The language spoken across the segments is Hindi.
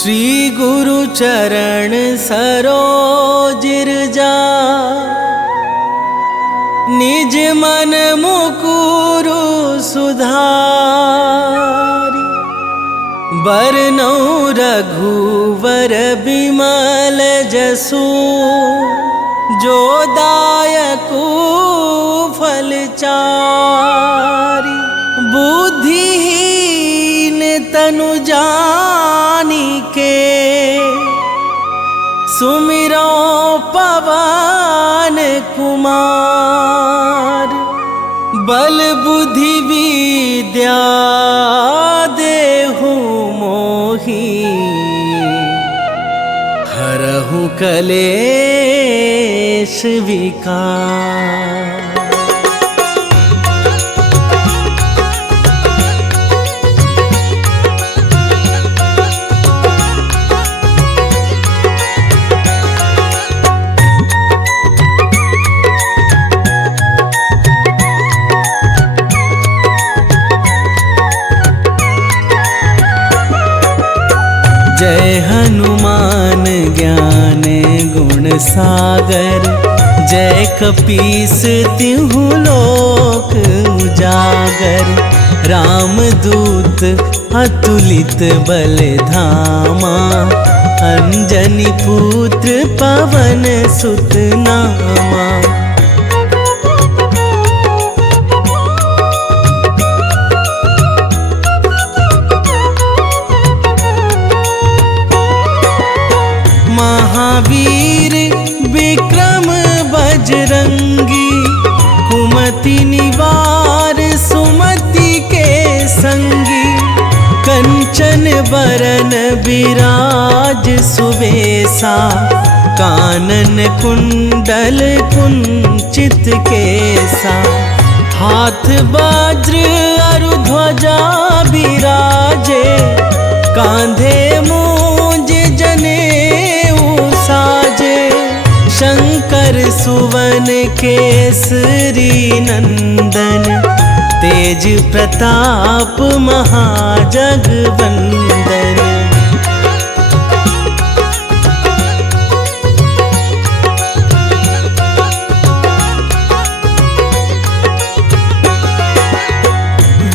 श्री गुरु चरण सरोज जा निज मन मुकुरु सुधारि बरनौ रघुवर बिमल जसु जो दायकु फल चारि बुद्धिहीन तनु जानिके सुमिरो पवन कुमार बल बुद्धि विद्या देहु मोहि हरहु कलेश विकार। जय हनुमान ज्ञान गुण सागर, जय कपीस तिहु लोक उजागर। रामदूत अतुलित बल धामा, अंजनी पुत्र पवन सुत नामा। महावीर विक्रम बजरंगी, कुमति निवार सुमति के संगी। कंचन बरन विराज सुबेसा, कानन कुंडल कुंचित केसा। हाथ वज्र अरु ध्वजा बिराजे, कांधे मूंज जनेऊ साजे। शंकर सुवन केसरी नंदन, तेज प्रताप महाजगवंदन।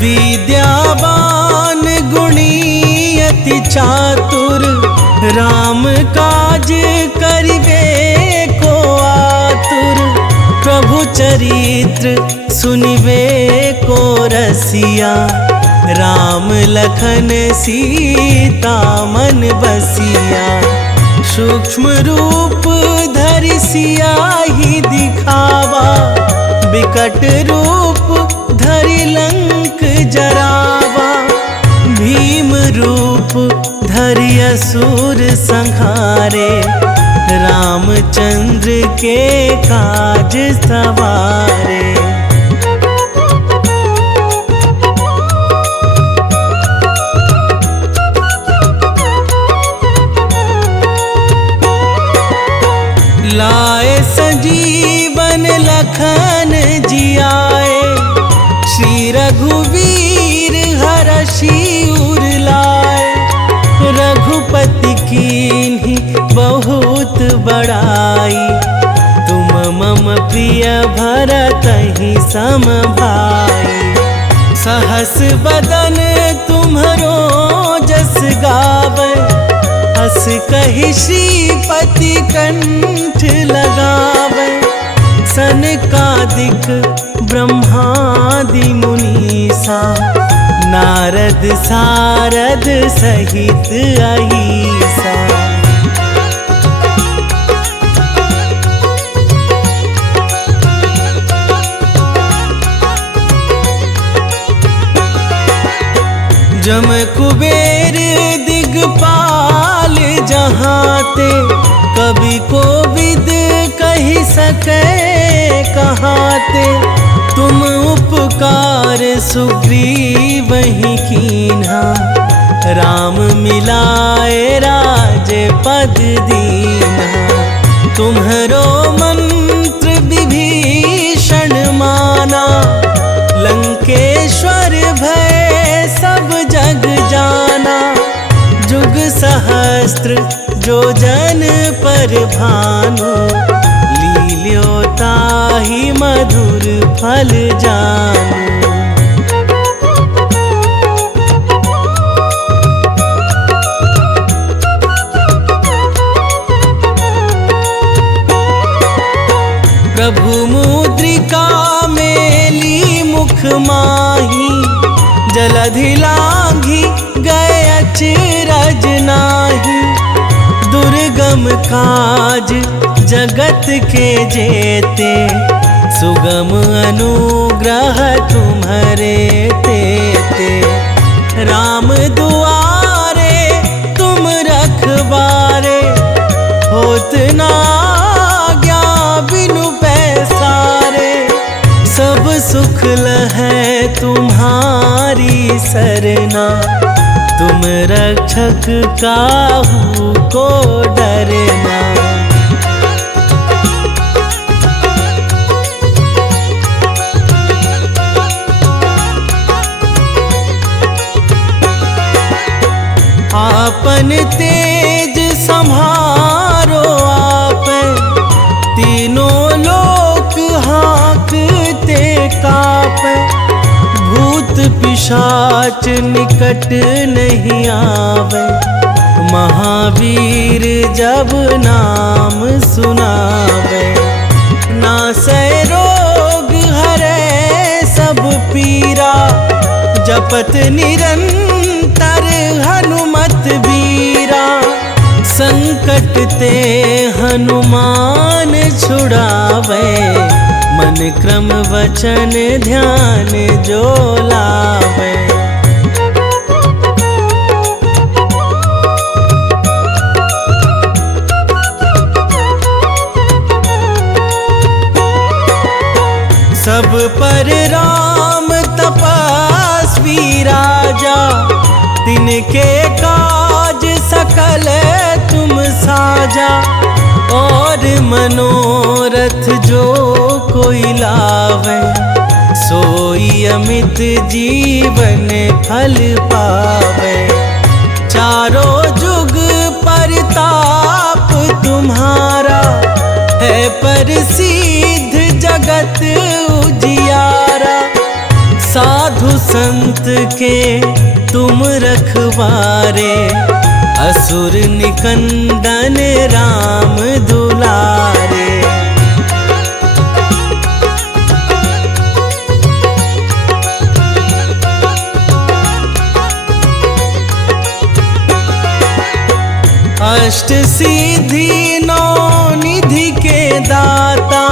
विद्यावान गुणी अति चातुर, राम काज करिबे को आतुर। प्रभु चरित्र सुनिबे को रसिया, राम लखन सीता मन बसिया। सूक्ष्म रूप धरि सियाहि दिखावा, बिकट रूप धरि लंक जरावा। भीम रूप धरि असुर संहारे, रामचंद्र के काज सवारे। लाए संजीवन लखन जियाए, श्री रघुवीर हरषि उर लाए। रघुपति कीन्ही बहुत बड़ाई, तुम मम प्रिय भरतहि सम भाई। सहस बदन तुम्हरो जस गावै, हस कहि श्रीपति कंठ लगावै। सनकादिक ब्रह्मादि मुनीसा, नारद सारद सहित अहीसा। जम कुबेर दिगपाल जहाते, कवि कोविद कहि सकै कहाते। तुम उपकार सुग्रीवहि कीन्हा, राम मिलाए राजपद दीन्हा। तुम्हरो मंत्र विभीषण माना, लंकेश्वर भय सब जग जाना। जुग सहस्त्र जो जन पर भानु, लील्यो ताहि मधुर फल जानू। प्रभु मुद्रिका मेली मुख माही, जलधि लांघि गए अचरज नाही। दुर्गम काज जगत के जेते, सुगम अनुग्रह तुम्हारे तेते। राम दुआरे तुम रखवारे, होत ना आज्ञा बिनु पैसारे। सब सुख लहै तुम्हारी सरना, तुम रक्षक काहू को डरना। आपन तेज संभारो आप, तीनों लोक हाँकते कापे। भूत पिशाच निकट नहीं आवे, महावीर जब नाम सुनावे। नासै रोग हरै सब पीरा, जपत निरंतर हनुमत बीरा। संकट ते हनुमान छुड़ावे, मन क्रम वचन ध्यान जो लावे। सब पर राम तपस्वी राजा, तिनके काज सकल तुम साजा। और मनोरथ जो कोई लावे, सोई अमित जीवन फल पावे। चारों जुग परताप तुम्हारा, है प्रसिद्ध जगत उजियारा। साधु संत के तुम रखवारे, असुर निकंदन राम दुलारे। अष्ट सिद्धि नौ निधि के दाता,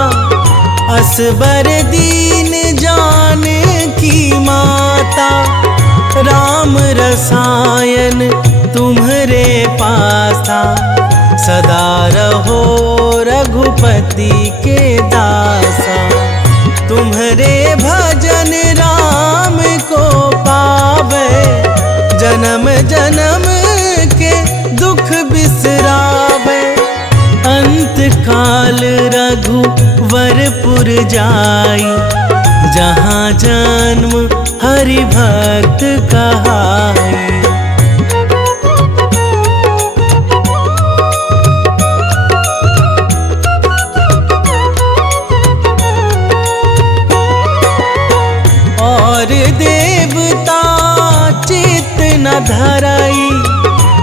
असबर दीन जानकी माता। राम रसायन तुम्हरे पासा, सदा रहो रघुपति के दासा। तुम्हरे भजन राम को पावे, जन्म जन्म के दुख बिसरावे। अंत काल रघुवरपुर जाई, जहाँ जन्म हरि भक्त कहाई। और देवता चित्त न धराई,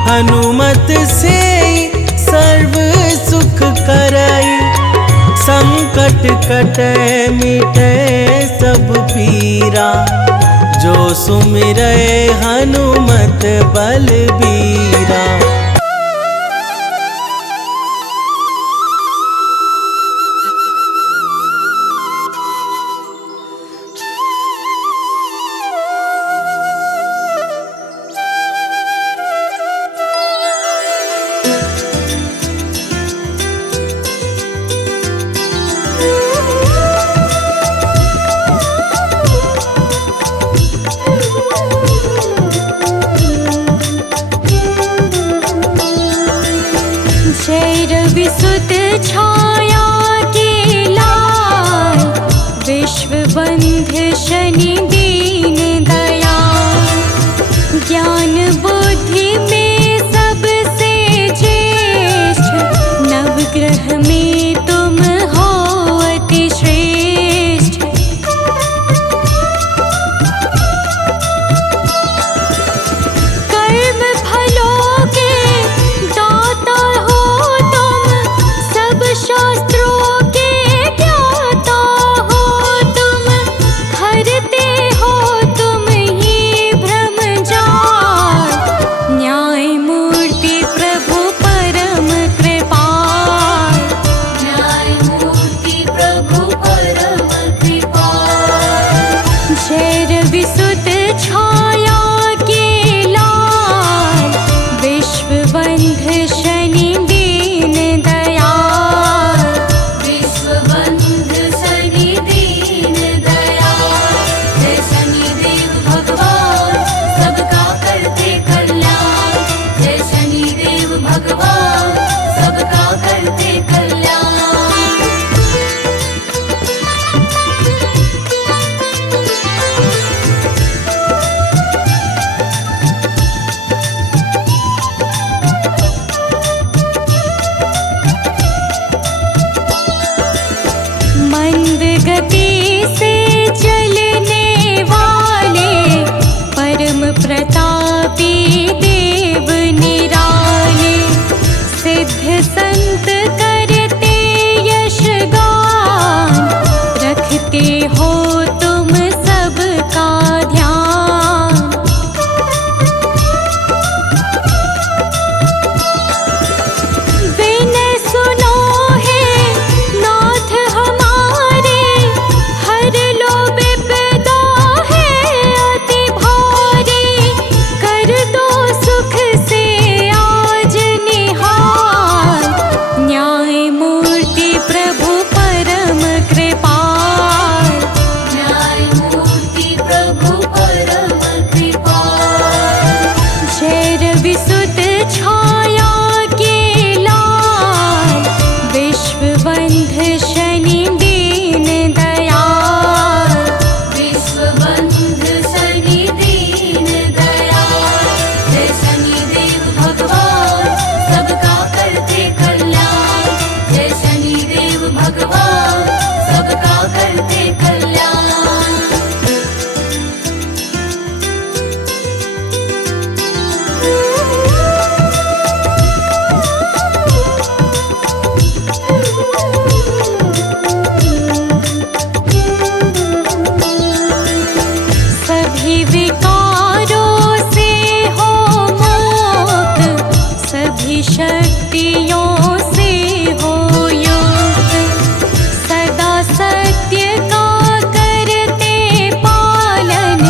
हनुमत से सर्व सुख कराई। संकट कटे मिटे सब पीरा, जो सुमिरै हनुमत बलबीरा। विसुत छाया के लाल, विश्व बंध शनि दीन दयाल। ज्ञान बुद्धि में सबसे ज्येष्ठ, नवग्रह में तुम हो अति श्रेष्ठ। कर्म फलों के दाता हो तुम, सब शास्त्रों के ज्ञाता हो तुम। हरते मंद गति से चलने वाले परम प्रतापी देव निराले, सिद्ध संत करते यश गान, रखते हो तुम सबका ध्यान। विनय सुनो हे नाथ हमारे, हर लो विपदा है अति भारी, कर दो सुख से आज निहाल, न्याय मूर्ति प्रभु परम कृपाल, न्याय मूर्ति प्रभु परम कृपाल। जय रवि सुत छाया के लाल, विश्व बंध शनि दीन दयाल, विश्व बंध शनि दीन दयाल। जय शनिदेव भगवान सबका करते कल्याण, जय शनिदेव भगवान सबका करते कल्याण। सभी विकारों से हो मुक्त, सभी शक्तियों से हो युक्त, सदा सत्य का करते पालन,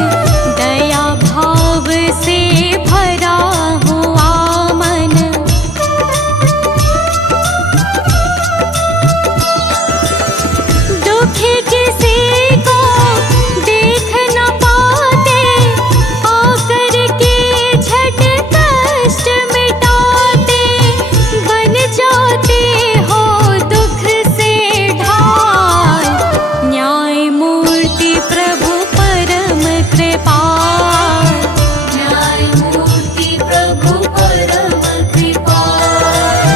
दया भाव से भरा हुआ मन। दुखी किसी को देख न पाते, आकर के झट कष्ट मिटाते, बन जाते हो दुख से ढाल, न्याय मूर्ति प्रभु परम कृपाल, न्याय मूर्ति प्रभु परम कृपाल।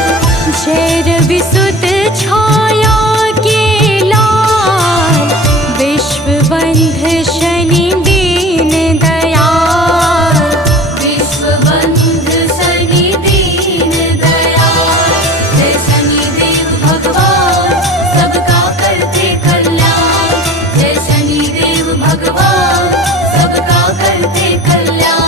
जय रवि सुत छाया के लाल, विश्व बंध शनि दीन दयाल, विश्व बंध शनि दीन दयाल। जय शनिदेव भगवान सबका करते कल्याण, जय शनिदेव भगवान सबका करते कल्याण।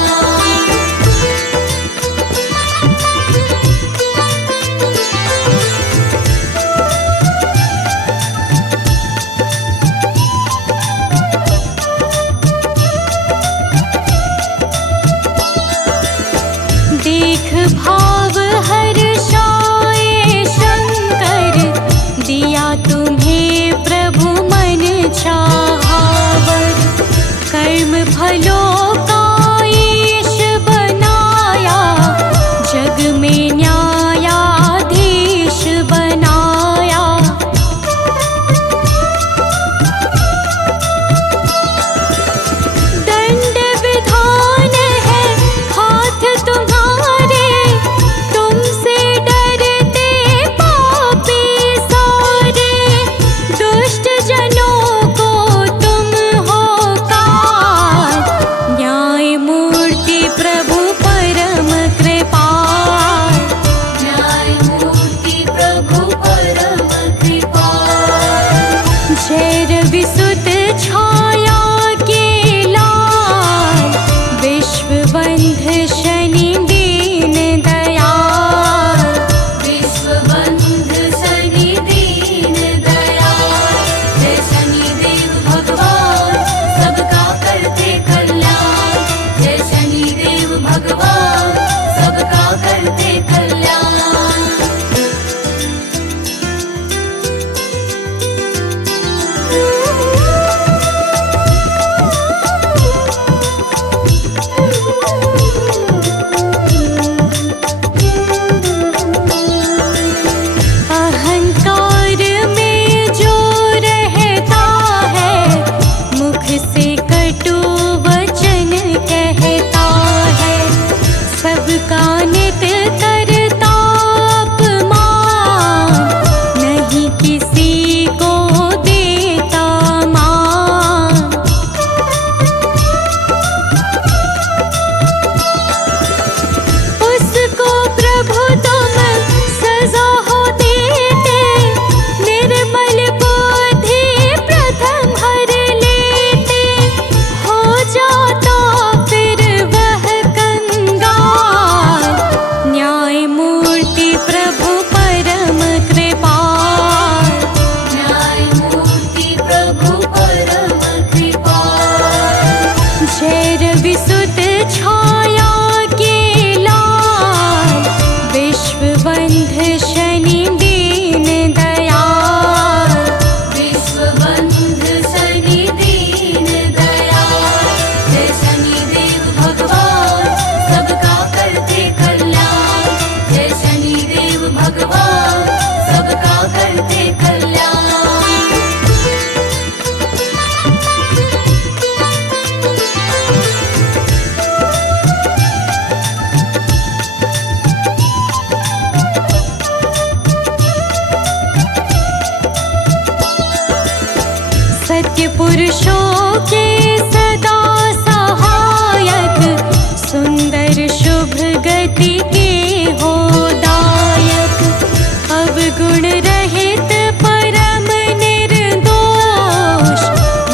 गुण रहित परम निर्दोष,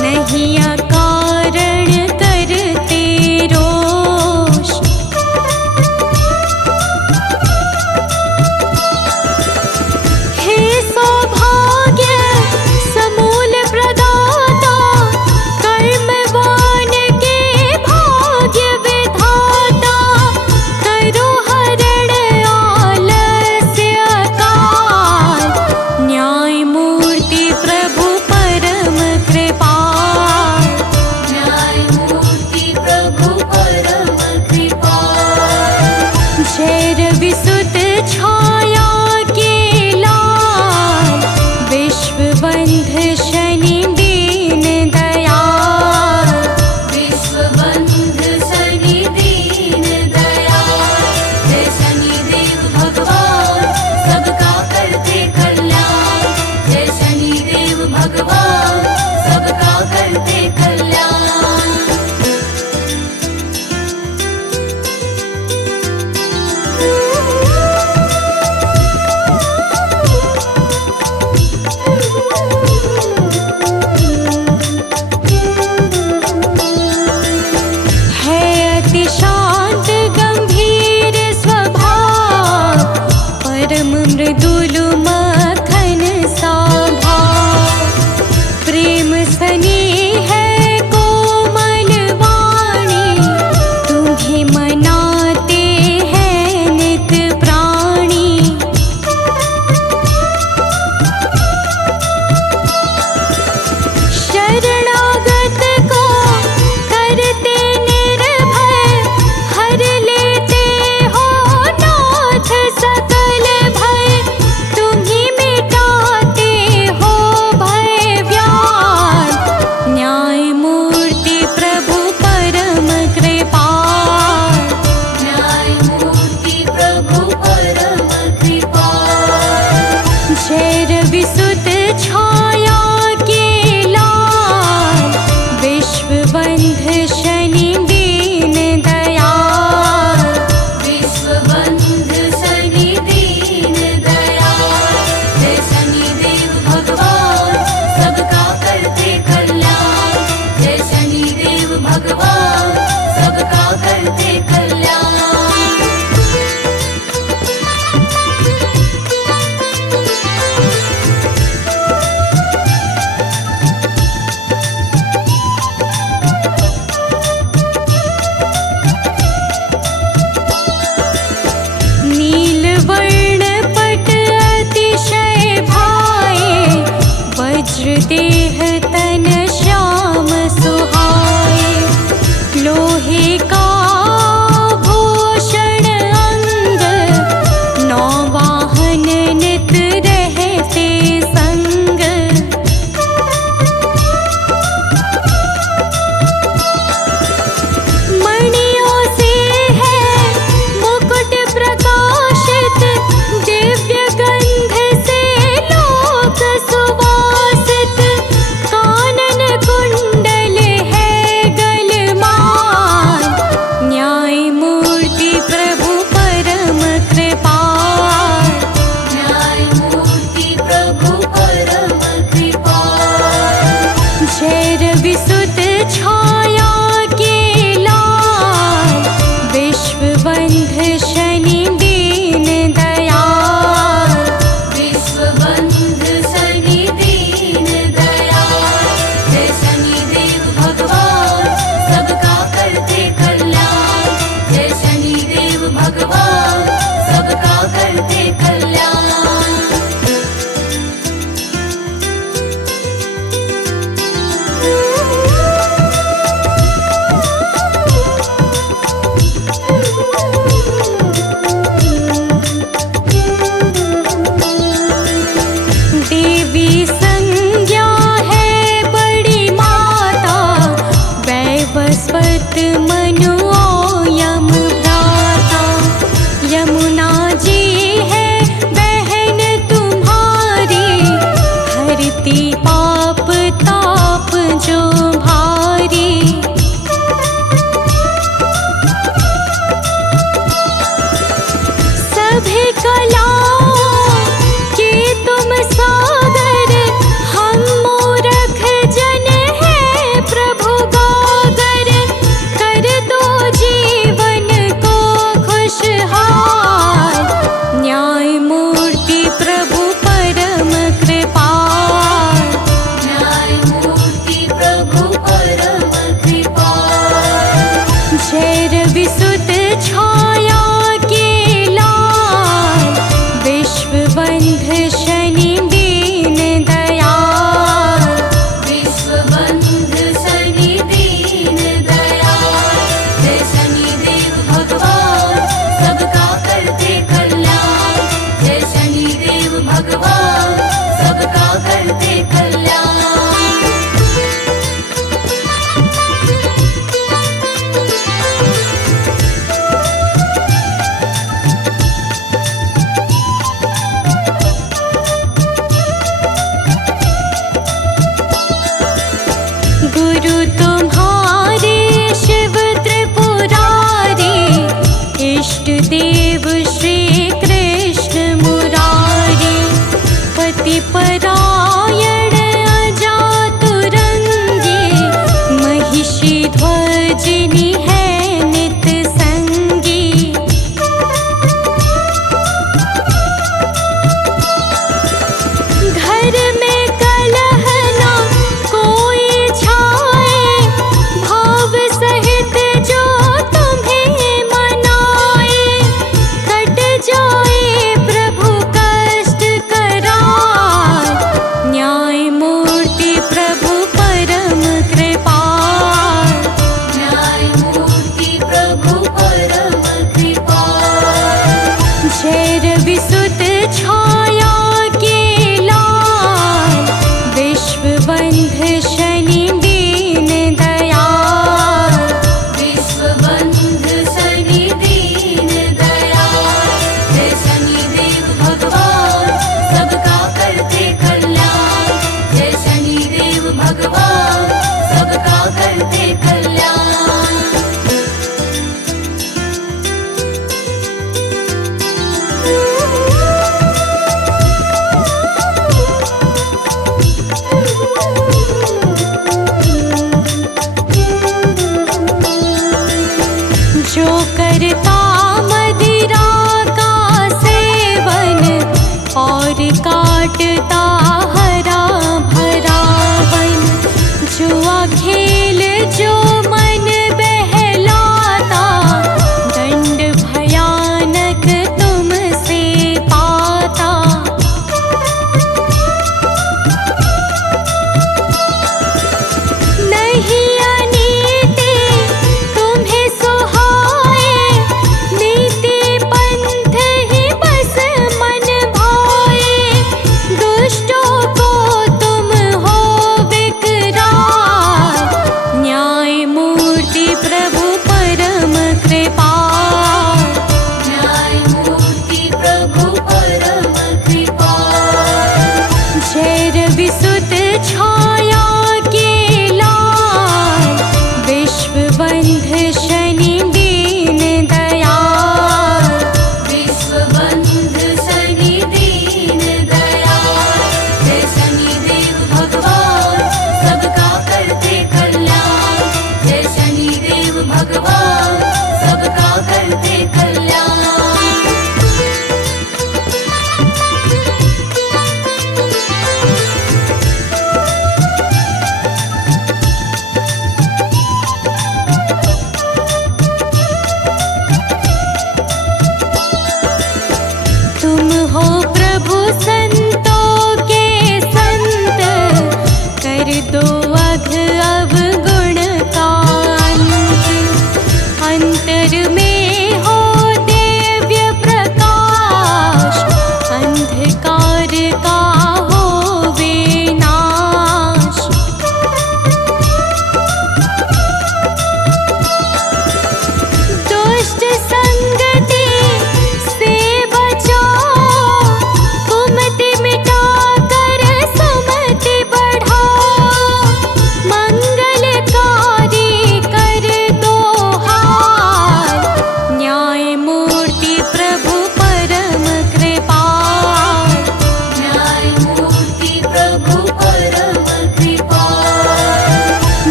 नहीं अकारण करते रोष। हे सौभाग्य समूल प्रदाता, कर्मवान के भाग्य विधाता, करो हरण आलस्य काल, न्याय मूर्ति प्रभु परम कृपाल। न्याय मूर्ति प्रभु परम कृपाल। जय रविसुत छाया के लाल, विश्वबंध शनि दीन दयाल। विश्वबंध शनि दीन दयाल। जय शनिदेव भगवान सबका करते कल्याण। जय शनिदेव भगवान सबका करते कल्याण। है अति शांत गंभीर स्वभाव, परम मृदुल मखन सा भाव। प्रेम स्नेह है कोमल वाणी, तुम्हें मनाते हैं नित प्राणी। शरणागत को करते निर्भय, हर लेते हो नाथ सकल भय। तुम्हीं मिटाते हो भय व्याल, न्याय मूर्ति प्रभु परम कृपाल। न्याय मूर्ति प्रभु परम कृपाल। जय रविसुत छाया के लाल, विश्वबंध शनि दीन दयाल। विश्वबंध शनि दीन दयाल। जय शनिदेव भगवान सबका करते कल्याण। जय शनिदेव भगवान सबका करते कल्याण। नीलवर्ण पट अतिशय भाए, वज्र देह तन श्याम सुहाए। लोहे का भूषण अंग, नौ वाहन नित रहते संग। मणियों से है मुकुट प्रकाशित, दिव्य गंध से लोक सुवासित। कानन कुंडल है गलमान, न्याय मूर्ति प्रभु परम कृपाल। न्याय मूर्ति प्रभु परम कृपाल। जय रविसुत छाया के लाल, विश्वबंध शनि दीन दयाल। विश्वबंध शनि दीन दयाल। जय शनिदेव भगवान सबका करते कल्याण। जय शनिदेव भगवान सबका करते कल्याण। देवी संज्ञा है बड़ी माता, वैवस्वत मनु यम भ्राता। यमुना जी है बहन तुम्हारी, हरती पाप ताप जो भारी। सभी कलाओं के हे परायण अजातुरंगी, महिषी ध्वजिनी है नित संगी। घर में कलह ना कोई छाए, भाव सहित जो तुम्हें मनाए। कट जाए प्रभु कष्ट करार,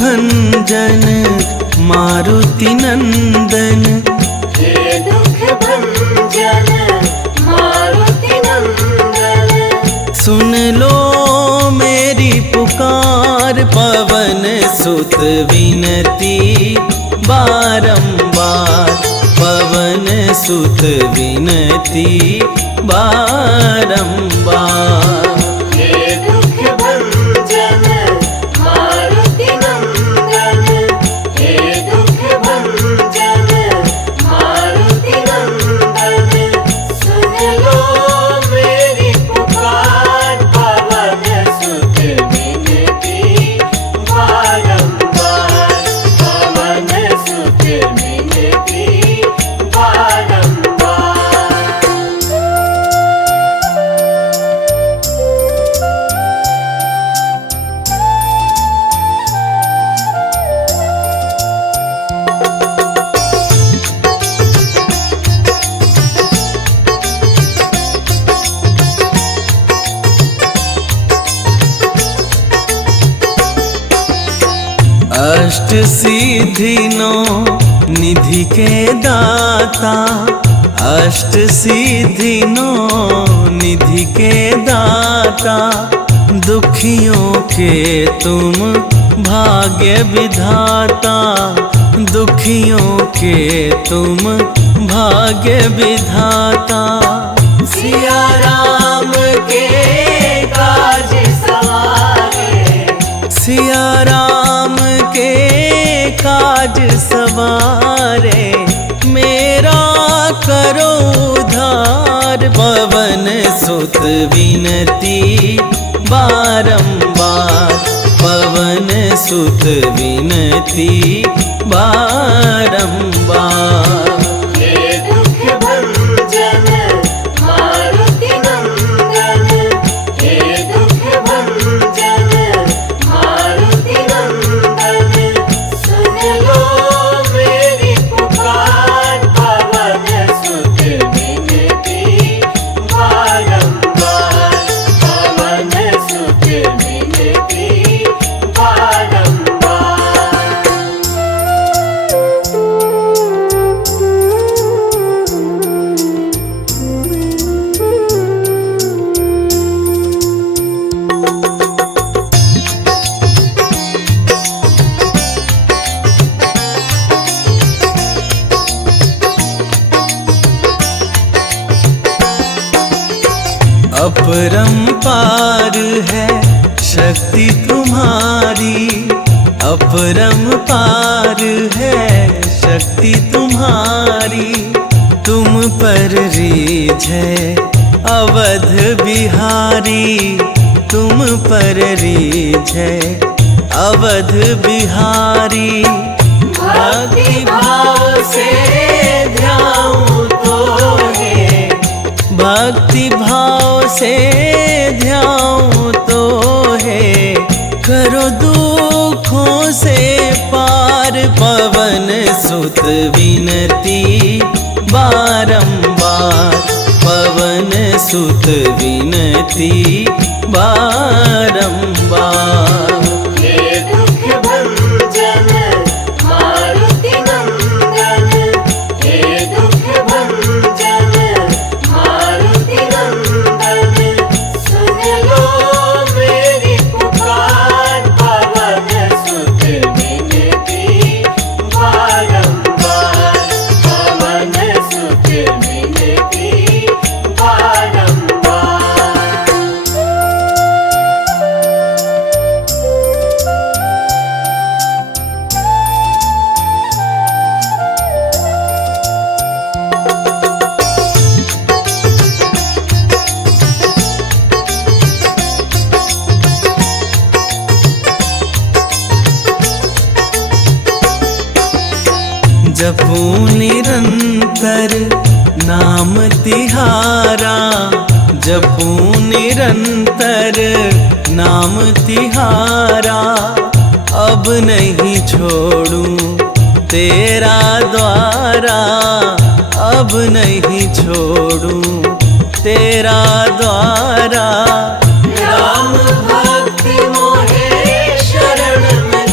भंजन मारुति नंदन, हे दुख भंजन मारुति नंदन। सुन लो मेरी पुकार पवन सुत विनती बारंबार, पवन सुत विनती बारंबार। हे दुख भंजन मारुति नंदन, हे दुख भंजन मारुति नंदन। सुन लो मेरी पुकार पवन सुत विनती बारंबार, पवन सुत विनती बारंबार। अष्ट सिद्धि नौ निधि के दाता, अष्ट सिद्धि नौ निधि के दाता। दुखियों के तुम भाग्य विधाता, दुखियों के तुम भाग्य विधाता। सिया राम के काज सवारे, सिया राम के काज सवारे। मेरा करो उद्धार पवन सुत विनती बारंबार, पवन सुत विनती बारंबार। हे दुख भंजन मारुति नंदन, हे दुख भंजन मारुति नंदन। सुन लो मेरी पुकार पवन सुत विनती बारंबार, पवन सुत विनती बारंबार। अपरंपार है शक्ति तुम्हारी, अपरंपार है शक्ति तुम्हारी। तुम पर रीझ है अवध बिहारी, तुम पर रीझ है अवध बिहारी। भक्ति भाव से ध्याऊं तो है, भक्ति भाव से ध्याऊं तो है। करो दुखों से पार पवन सुत विनती बारंबार, पवन सुत विनती बारंबार। हे दुख भंजन मारुति नंदन, हे दुख भंजन मारुति नंदन। सुन लो मेरी पुकार पवन सुत विनती बारंबार, पवन सुत विनती बारंबार। जपूं निरंतर नाम तिहारा, जपूं निरंतर नाम तिहारा। अब नहीं छोड़ूं तेरा द्वारा, अब नहीं छोड़ूं तेरा द्वारा। राम भक्ति मोहे शरण में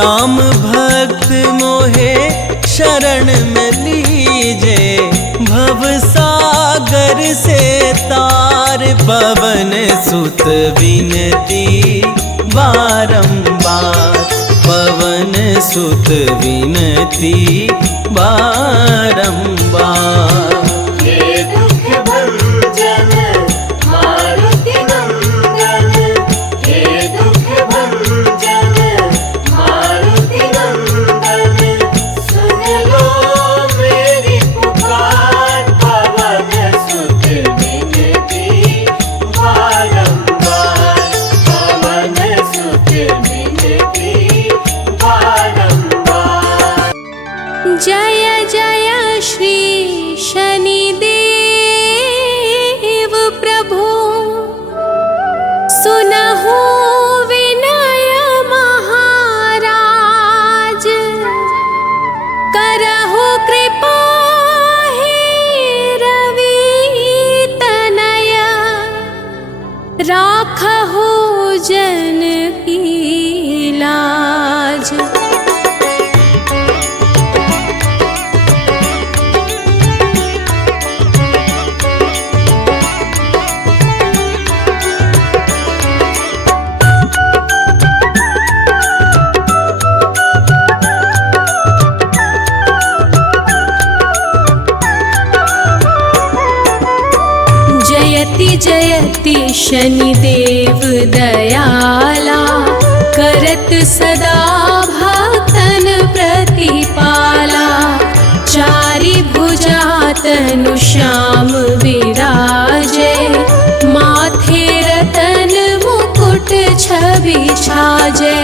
राम भक्त मोहे शरण में लीजे, भव सागर से तार पवन सुत विनती बारंबार, पवन सुत विनती बारंबार। हे दुख भंजन मारुति नंदन, हे दुख भंजन मारुति नंदन, सुन लो मेरी पुकार, पवन सुत विनती बारंबार, पवन सुत विनती बारंबार। जय जय श्री शनिदेव प्रभु, सुनहु विनय महाराज, करहु कृपा हे रवि तनय, राखहु जन की लाज। जयति जयति शनिदेव दयाला, करत सदा भक्तन प्रतिपाला, चारि भुजा तनु श्याम विराजे, माथे रतन मुकुट छवि छाजे।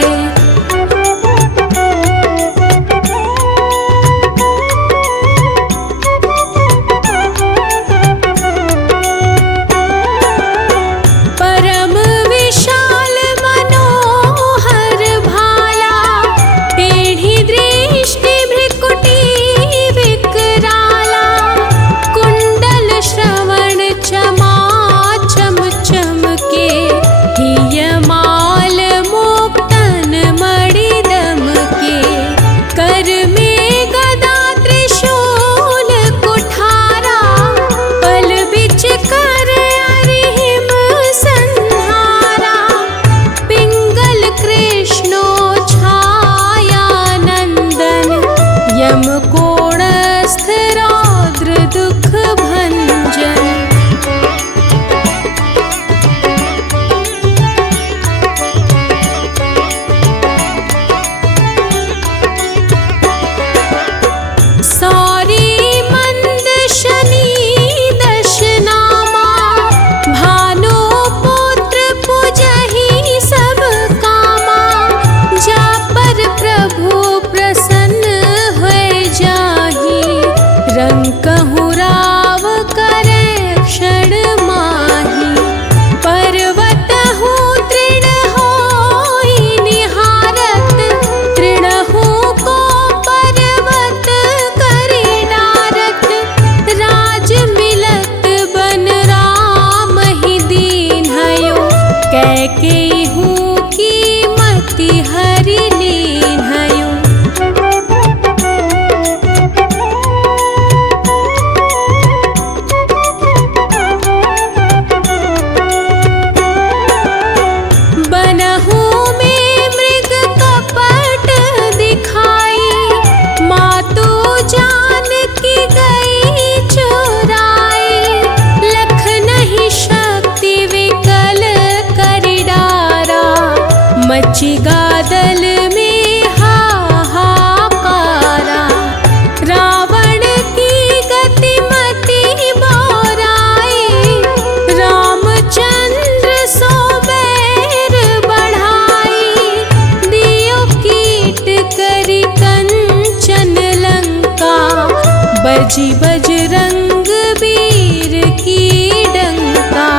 मची गादल में हाहाकारा, रावण की गतिमति बोराई, रामचंद्र सो बैर बढ़ाई, दियो कीट करी कंचन लंका, बजी बजरंग वीर की डंका।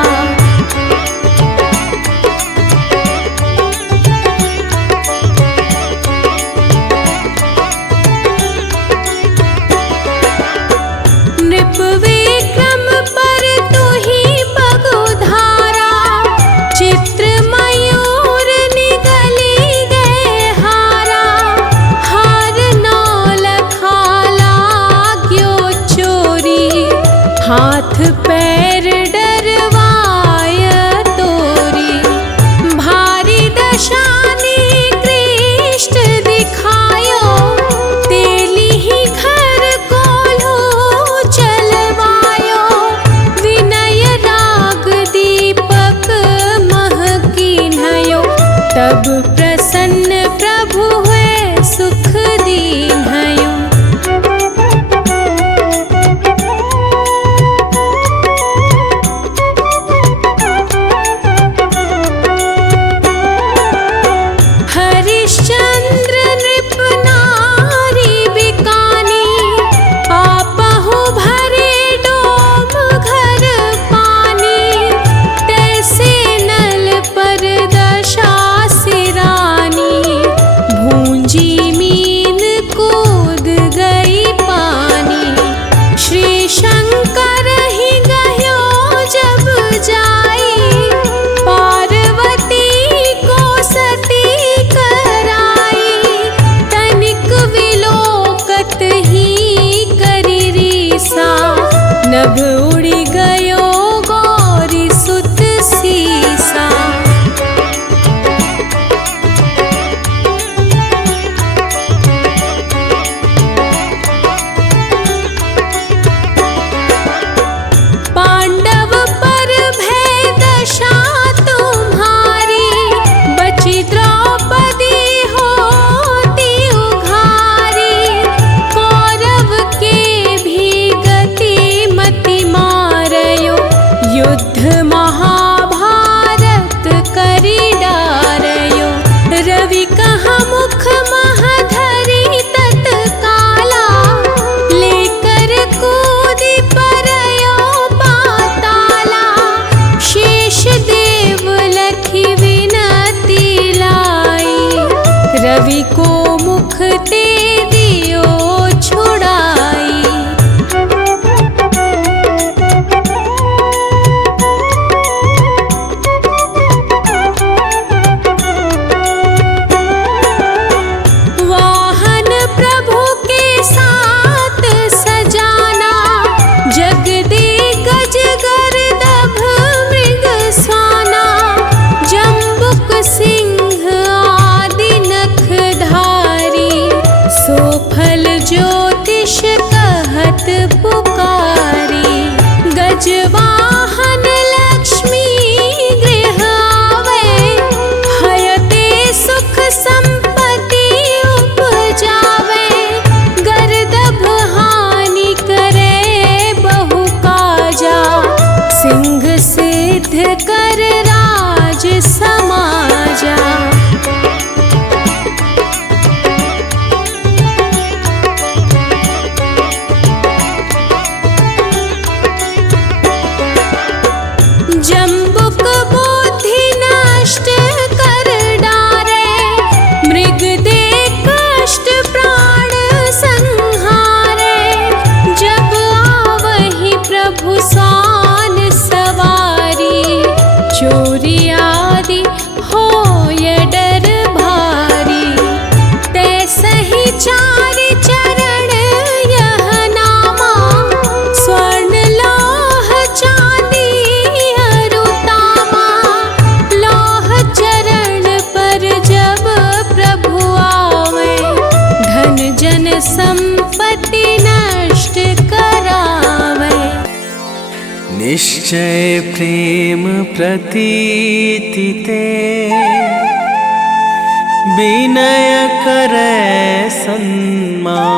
सुफल ज्योतिष कहत पुकारी। गजवाहन लक्ष्मी गृह आवे, हयते सुख संपत्ति उपजावे। गर्दभ हानि करे बहु काजा, सिंह सिद्ध कर राज समाजा। जम्बुक बुद्धि नष्ट कर डारे, मृग दे कष्ट प्राण संहारे। जब आवहि प्रभु सान सवारी, चोरी आदि होय डर भारी। तैसहि चारि चरण यह नामा, स्वर्ण लौह चांदी अरु तामा। लौह चरण पर जब प्रभु आवे, धन जन संपत्ति नष्ट करावे। निश्चय प्रेम प्रतीति ते, विनय करे सन्मान।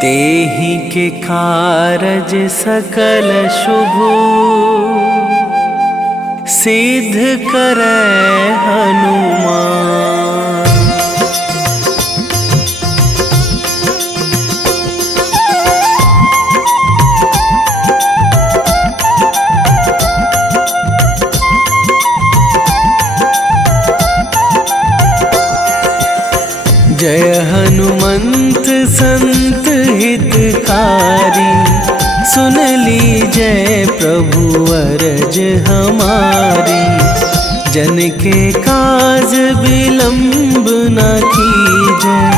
तेहि के कारज सकल शुभ, सिद्ध करे हनुमान। जय हनुमंत संत हितकारी, सुन लीजय प्रभु अरज हमारी। जन के काज विलंब न कीजय,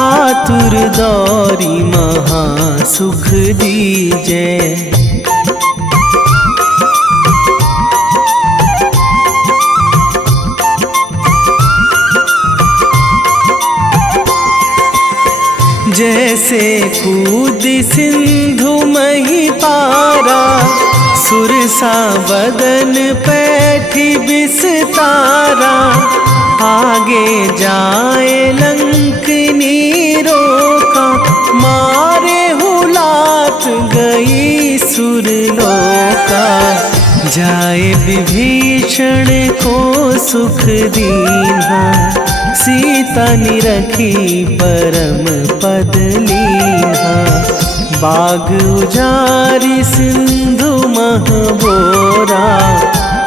आतुर दौरी महा सुख दीजय। जैसे कूद सिंधु मही पारा, सुरसा बदन पैठी बिस्तारा। आगे जाए लंकनी रोका, मारे हुलात गई सुरलोका। जाए विभीषण को सुख दीन्हा, सीता निरखी परम पद लीन्हा। बाग उजारी सिंधु महबोरा,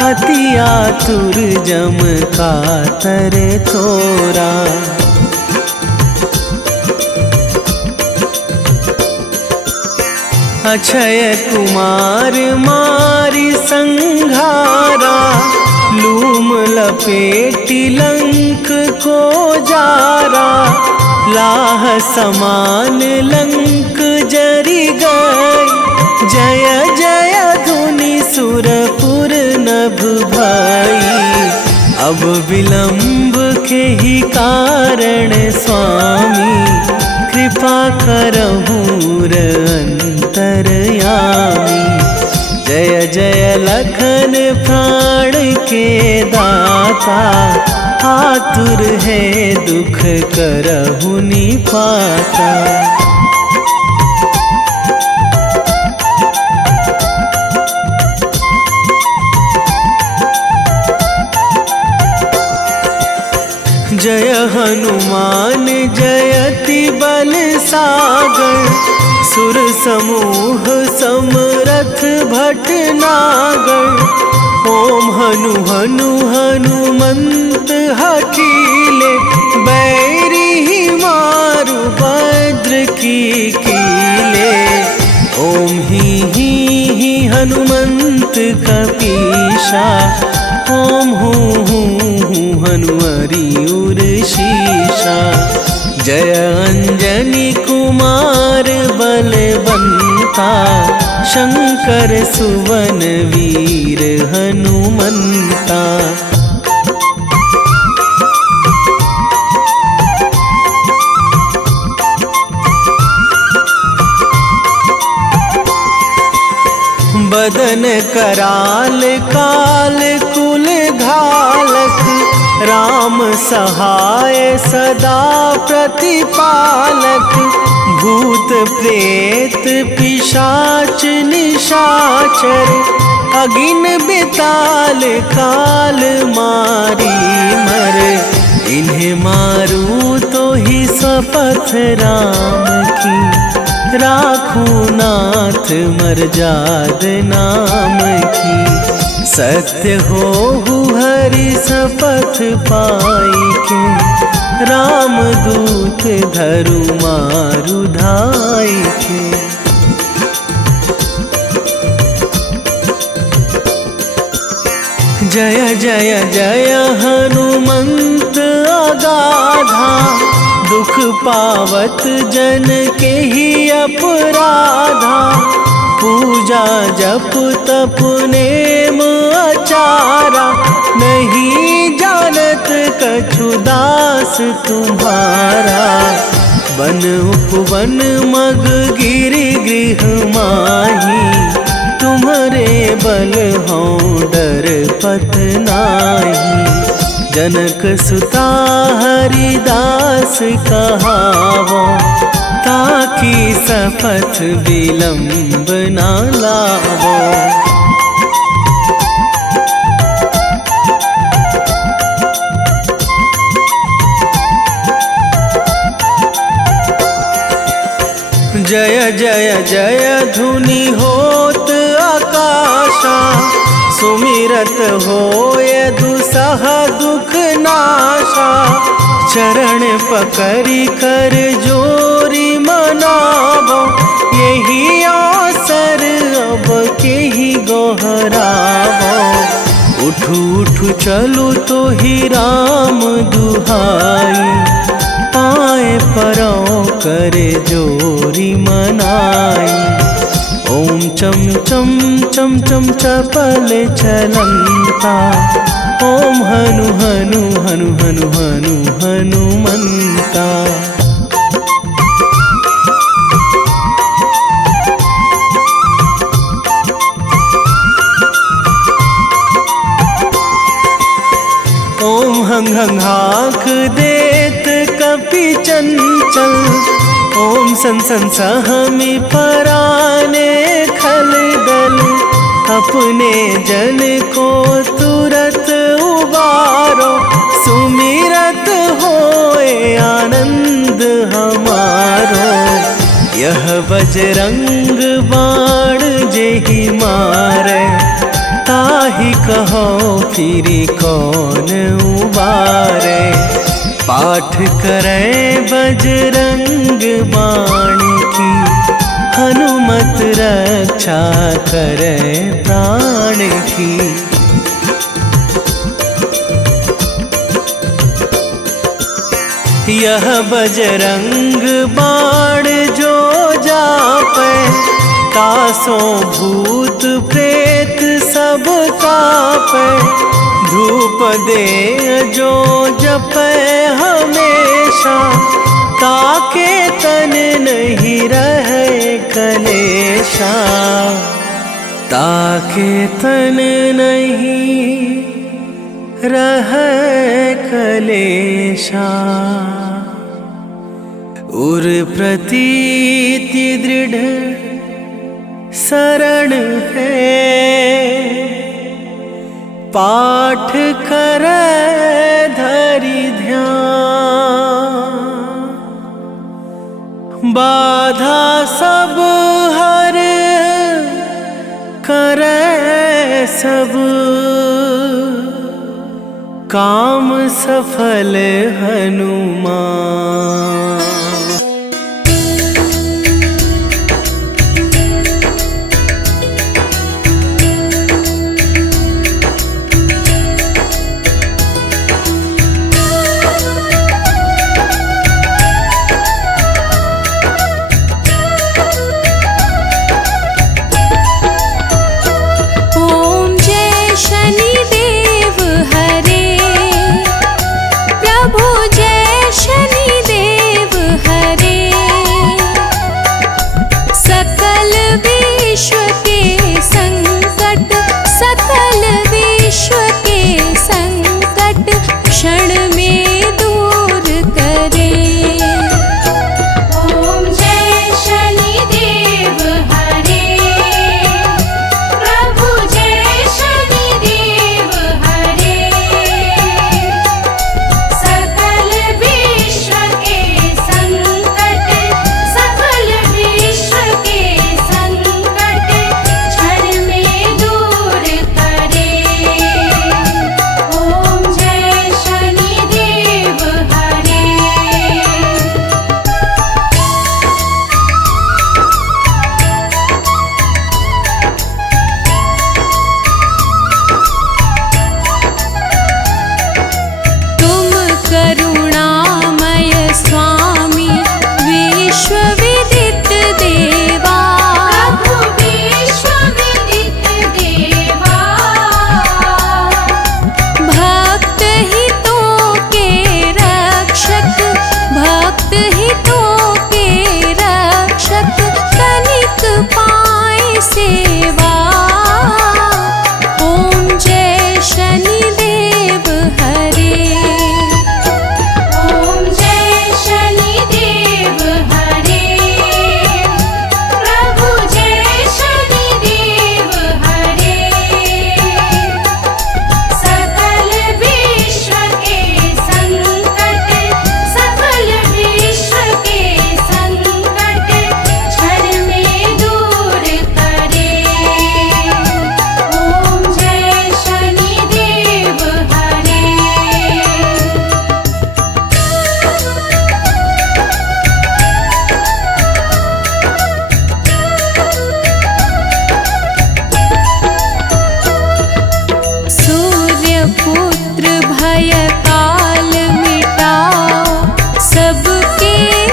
अति आतुर जम कातर थोरा। अक्षय कुमार मारी संघारा, लूम लपेटी लंक को जारा। लाह समान लंक जरि गई, जय जय धुनि सुरपुर नभ भई। अब विलंब के ही कारण स्वामी, कृपा करहु अंतरयामी। जय जय लखन प्राण के दाता, आतुर है दुख करहु निपाता। जय हनुमान जयति बल सागर, सुर समूह समरथ भटनागर। ओम हनु हनु हनुमंत हठीले, बैरी मारु भद्र की कीले। ओम ही हनुमंत कपीशा, ओम हूँ हनुमरी उर शीशा। जय अंजनी कुमार बलवंता, शंकर सुवन वीर हनुमंता। बदन कराल काल कुल घालक, राम सहाय सदा प्रतिपालक। भूत प्रेत पिशाच निशाचर, अगिन बिताल काल मारी मर। इन्हें मारूं तो ही शपथ राम की, राखूं नाथ मर्याद नाम की। सत्य हो हरि शपथ पाई के, राम दूत धरु मारु धाई के। जय जय जय हनुमंत अगाधा, दुख पावत जन के ही अपराधा। पूजा जप तप नेम आचारा, नहीं जानत कछु दास तुम्हारा। वन उपवन मग गिरि गृह माही, तुम्हारे बल हों डर पत नाही। जनक सुता हरिदास कहावो, ताकि शपथ विलंब ना लावो। जय जय जय धुनि होत आकाशा, सुमिरत होय दुसह दुख नाशा। चरण पकड़ि कर जोरी मनावो, यही अवसर अब के ही गोहरावो। उठू उठू चलू तो ही राम दुहाई, पाए परों करे जोरी मनाई। ओम चम चम चम चम चपल चलंता, ओम हनु हनु हनु हनु हनु हनुमंता। ओम हंग हंग हाक देत कपि चंचल, ओम सन सन सहमी पराने खल दल। अपने जन को तुरत उबारो, सुमिरत होए आनंद हमारो। यह बजरंग बाण जेहि मारे, ताहि कहो फिरि कौन उबारे। पाठ करे बजरंग बाण की, हनुमत रक्षा करे प्राण की। यह बजरंग बाण जो जापै, तासों भूत प्रेत सब कापै। धूप दे जो जपै हमेशा, ताके तन नहीं रहे कलेशा। ताके तन नहीं रहे कलेशा। उर प्रतीति दृढ़ शरण है, पाठ करे धरि ध्यान। बाधा सब हर करे सब, काम सफल हनुमान। प्रभु जय शनिदेव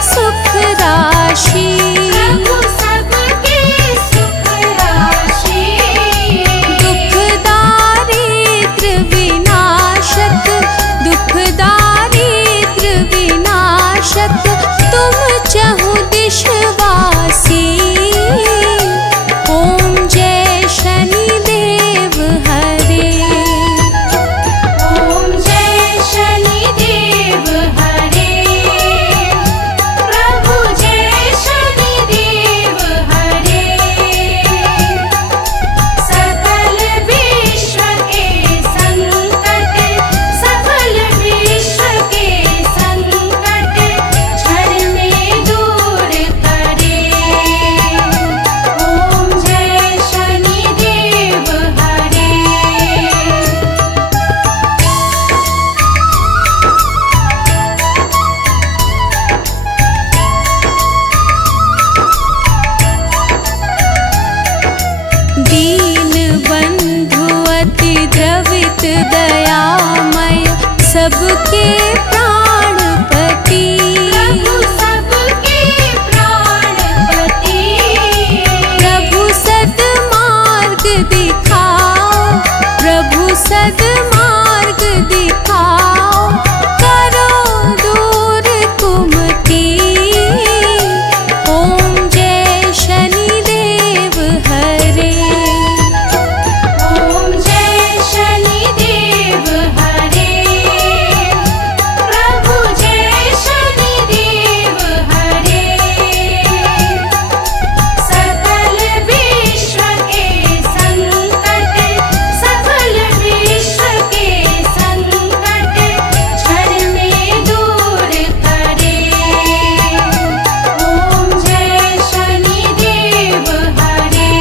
सुख राशि। प्रभु सबके सुख राशि। दुख दारिद्र विनाशक, दुख दारिद्र विनाशक, तुम चहु दिश वासी। ओम जय शनिदेव हरे। ओम जय शनिदेव हरे। प्रभु जय शनिदेव हरे। सकल विश्व के संकट, सकल विश्व के संकट क्षण में दूर करे। ओम जय शनिदेव हरे। दीन बंधु अति द्रवित दयामय, सबके प्राणपति। प्रभु सबके प्राणपति। प्रभु सद्मार्ग दिखाओ, प्रभु सद्मार्ग दिखाओ, करो दूर कुमति। ओम जय शनिदेव हरे। ओम जय शनिदेव हरे। प्रभु जय शनिदेव हरे। सकल विश्व के संकट, सकल विश्व के संकट क्षण में दूर करे। ओम जय शनिदेव हरे।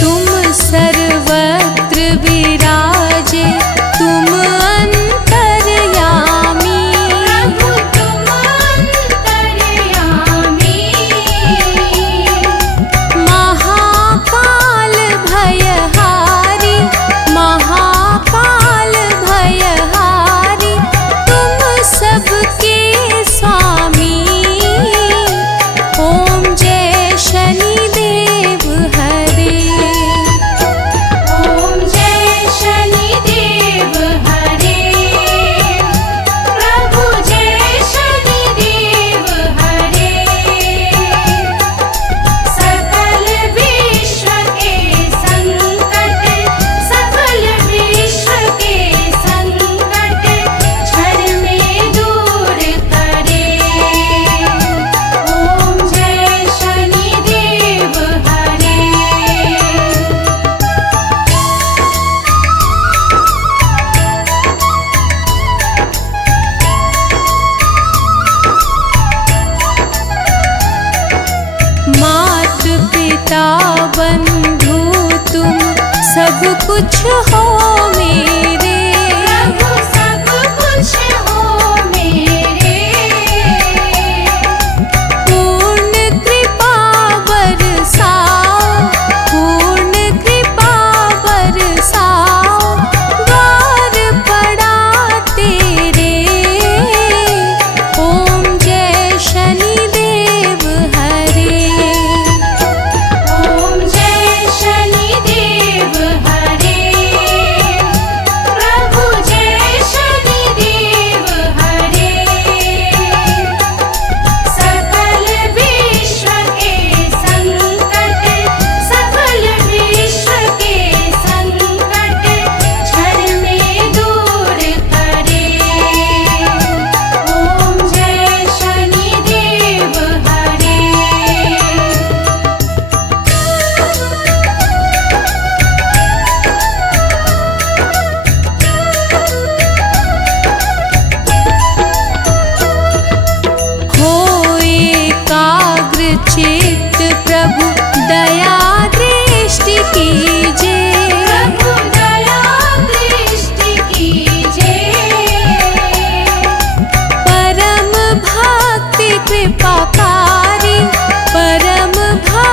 तुम सर्वत्र विराजे, तुम अंतर्यामी। प्रभु तुम अंतर्यामी। महाकाल भयहारी, महाकाल भयहारी, तुम सबके स्वामी। ओम जय शनिदेव हरे। ओम जय शनिदेव हरे। प्रभु जय शनिदेव हरे। सकल विश्व के संकट, सकल विश्व के संकट क्षण में दूर करे। ओम जय शनिदेव हरे। मात पिता बंधु तुम सब कुछ हो मेरे। प्रभु सब कुछ हो मेरे। पूर्ण कृपा बरसाओ, पूर्ण कृपा बरसाओ, द्वार पड़ा तेरे। ओम जय शनिदेव हरे। ओम जय शनिदेव हरे। प्रभु जय शनिदेव हरे। सकल विश्व के संकट, सकल विश्व के संकट क्षण में दूर करे। ओम जय शनिदेव हरे। हो एकाग्र चित्त प्रभु दया दृष्टि कीजे। प्रभु दया दृष्टि कीजे। परम भक्ति कृपाकारी, परम भक्ति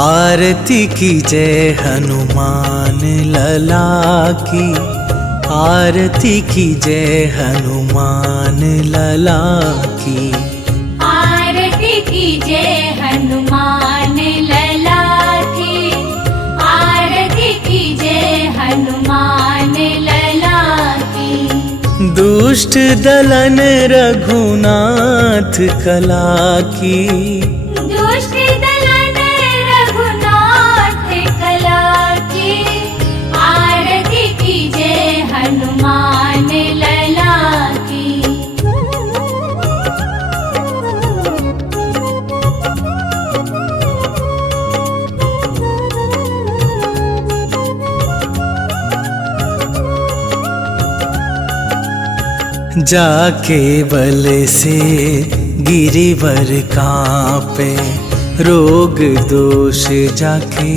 आरती की जय हनुमान लला की, आरती की जय हनुमान लला की। आरती की जय हनुमान लला की, आरती की जय हनुमान लला की। दुष्ट दलन रघुनाथ कला की, दुष्ट दलन रघुनाथ कला की। आरती की जय हनुमान लला की। जाके बल से गिरिवर कांपे, रोग दोष जाके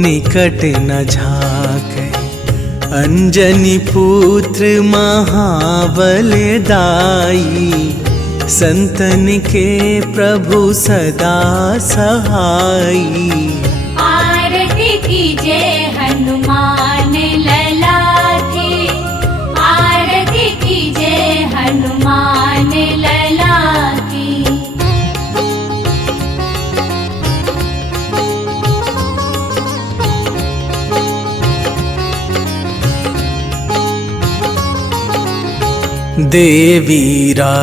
निकट न झाके। अंजनी पुत्र महाबल दाई, संतन के प्रभु सदा सहाई। आरती की जय हनुमान लला की, आरती की जय हनुमान लला की। देवीरा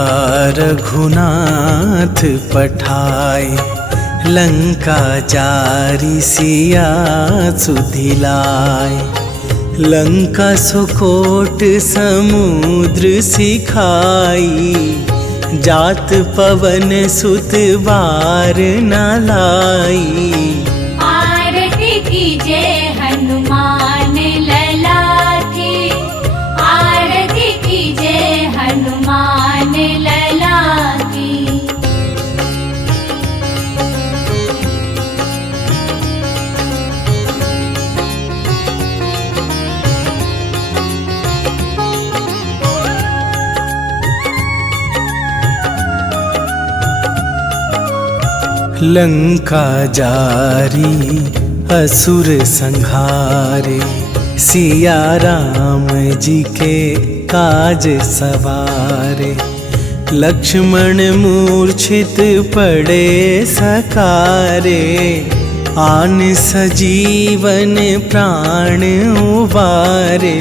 रघुनाथ पठाए, लंका जारी सिया सुधिलाए। लंका सुकोट समुद्र सिखाई, जात पवन सुत बार न लाई। आरती की जय हनुमान लला की, आरती की जय हनुमान लला की। लंका जारी असुर संहारे, सिया राम जी के काज सवारे। लक्ष्मण मूर्छित पड़े सकारे, आन सजीवन प्राण उबारे।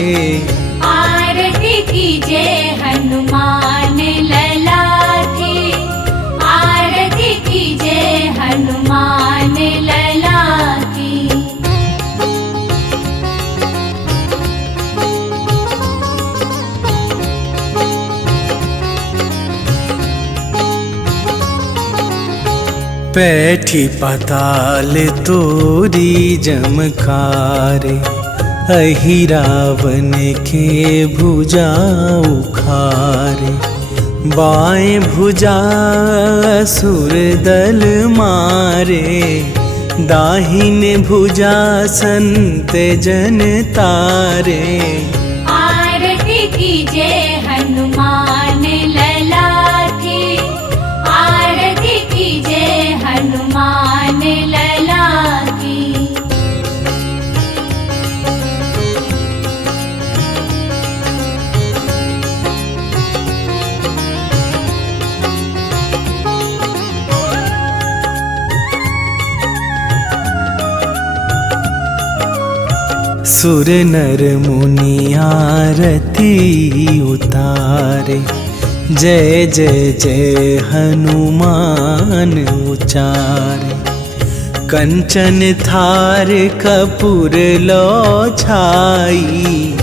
आरती की जय हनुमान लला की, आरती की जय हनुमान लला की। पैठी पाताल तोरी जमकारे, अहि रावण के भुजा उखारे। बाएं भुजा असुर दल मारे, दाहिने भुजा संत जन तारे। आरती की जय हनुमान लला की, आरती की जय हनुमान लला की। सुर नर मुनि आरती उतारे, जय जय जय हनुमान उचारे। कंचन थार कपूर लो छाई,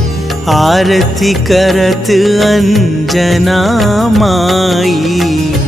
आरती करत अंजना माई।